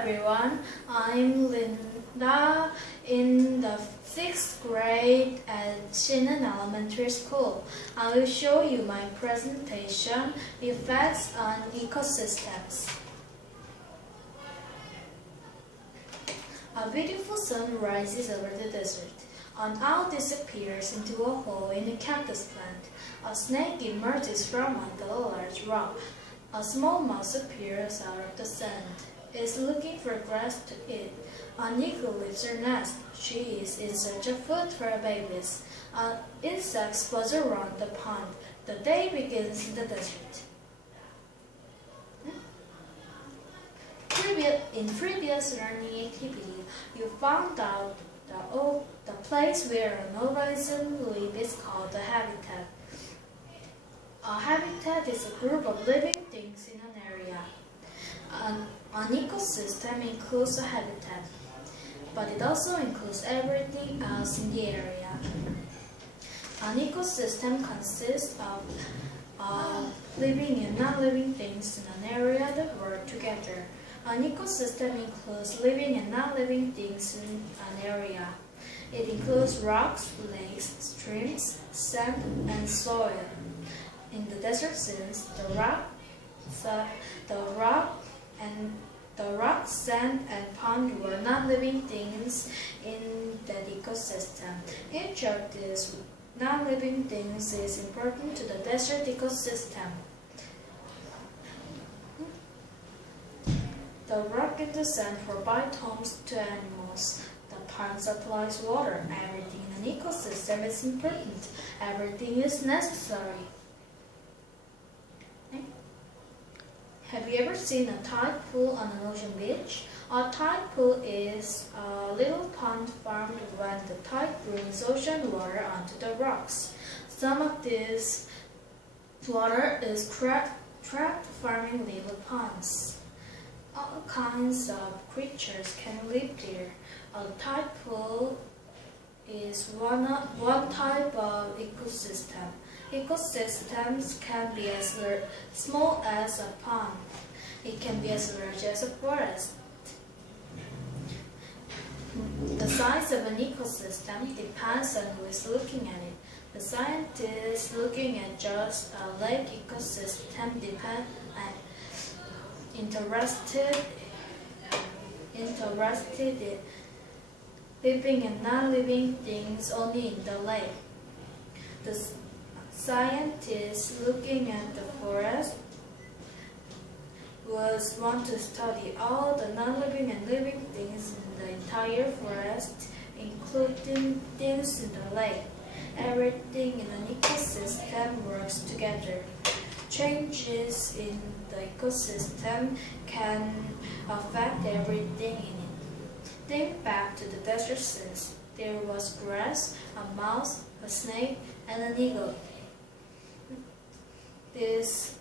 everyone, I'm Linda in the 6th grade at Shinan Elementary School. I will show you my presentation, Effects on Ecosystems. A beautiful sun rises over the desert. An owl disappears into a hole in a cactus plant. A snake emerges from under a large rock. A small mouse appears out of the sand. Is looking for grass to eat. An eagle leaves her nest. She is in search of food for her babies. Insects buzz around the pond. The day begins in the desert. In previous learning activity, you found out the place where an organism lives is called a habitat. A habitat is a group of living things in an area. An ecosystem includes a habitat, but it also includes everything else in the area. An ecosystem consists of living and non-living things in an area that work together. An ecosystem includes living and non-living things in an area. It includes rocks, lakes, streams, sand, and soil. In the desert scenes, the rock, sand, and pond were non-living things in that ecosystem. Each of these non-living things is important to the desert ecosystem. The rock and the sand provide homes to animals. The pond supplies water. Everything in an ecosystem is important. Everything is necessary. Have you ever seen a tide pool on an ocean beach? A tide pool is a little pond formed when the tide brings ocean water onto the rocks. Some of this water is trapped forming little ponds. All kinds of creatures can live there. A tide pool is one type of ecosystem. Ecosystems can be as small as a pond. It can be as large as a forest. The size of an ecosystem depends on who is looking at it. The scientists looking at just a lake ecosystem interested in living and non-living things only in the lake. The scientists looking at the forest want to study all the non-living and living things in the entire forest, including things in the lake. Everything in an ecosystem works together. Changes in the ecosystem can affect everything in it. Think back to the desert scenes. There was grass, a mouse, a snake, and an eagle. This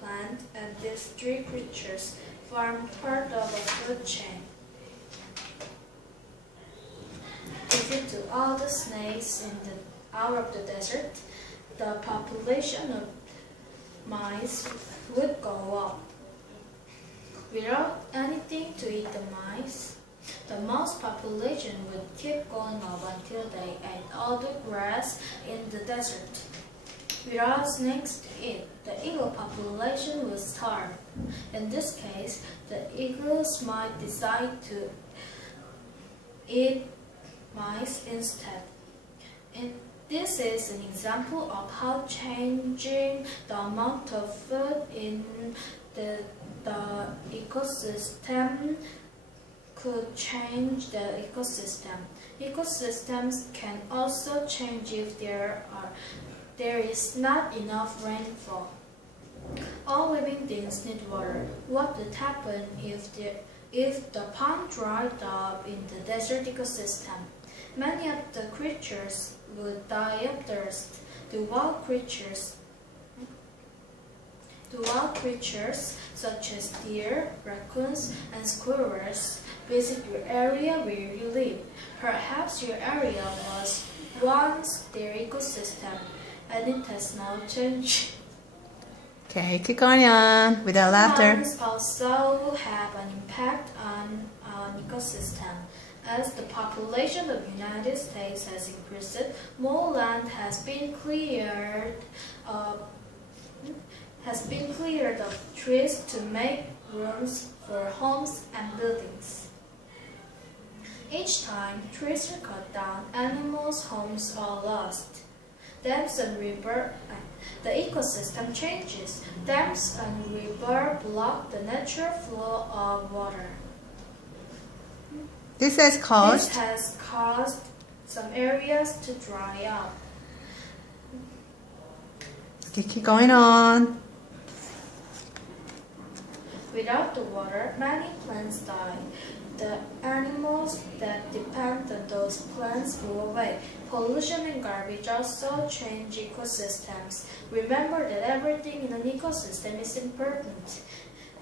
plant and these three creatures formed part of a food chain. Due to all the snakes out of the desert, the population of mice would go up. Without anything to eat the mice, the mouse population would keep going up until they ate all the grass in the desert. Without snakes to eat, the eagle population would starve. In this case, the eagles might decide to eat mice instead. This is an example of how changing the amount of food in the ecosystem could change the ecosystem. Ecosystems can also change if there is not enough rainfall. All living things need water. What would happen if the pond dried up in the desert ecosystem? Many of the creatures would die of thirst. The wild creatures such as deer, raccoons, and squirrels visit your area where you live. Perhaps your area was once their ecosystem, and it has now changed. Okay, keep going on without laughter. Humans also have an impact on an ecosystem. As the population of the United States has increased, more land has been cleared of trees to make rooms for homes and buildings. Each time trees are cut down, animals' homes are lost. Dams and river, the ecosystem changes. Dams and river block the natural flow of water. This has caused some areas to dry up. Okay, keep going on. Without the water, many plants die. The animals that depend on those plants move away. Pollution and garbage also change ecosystems. Remember that everything in an ecosystem is important.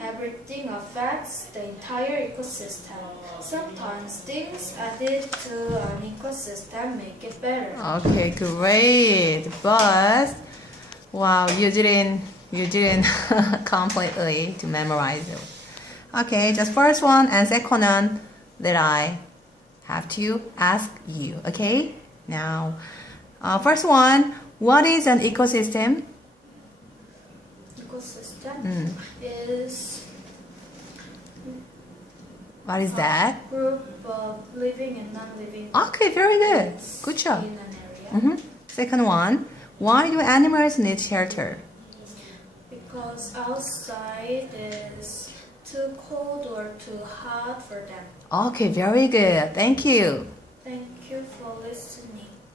Everything affects the entire ecosystem. Sometimes things added to an ecosystem make it better. Okay, great. But wow, you didn't completely to memorize it. Okay, just first one and second one that I have to ask you. Okay, now first one, what is an ecosystem? Ecosystem is What is that? Group of living and non-living. Okay, very good. Good job. In an area. Second one, why do animals need shelter? Because outside is too cold or too hot for them. Okay, very good. Thank you. Thank you for listening.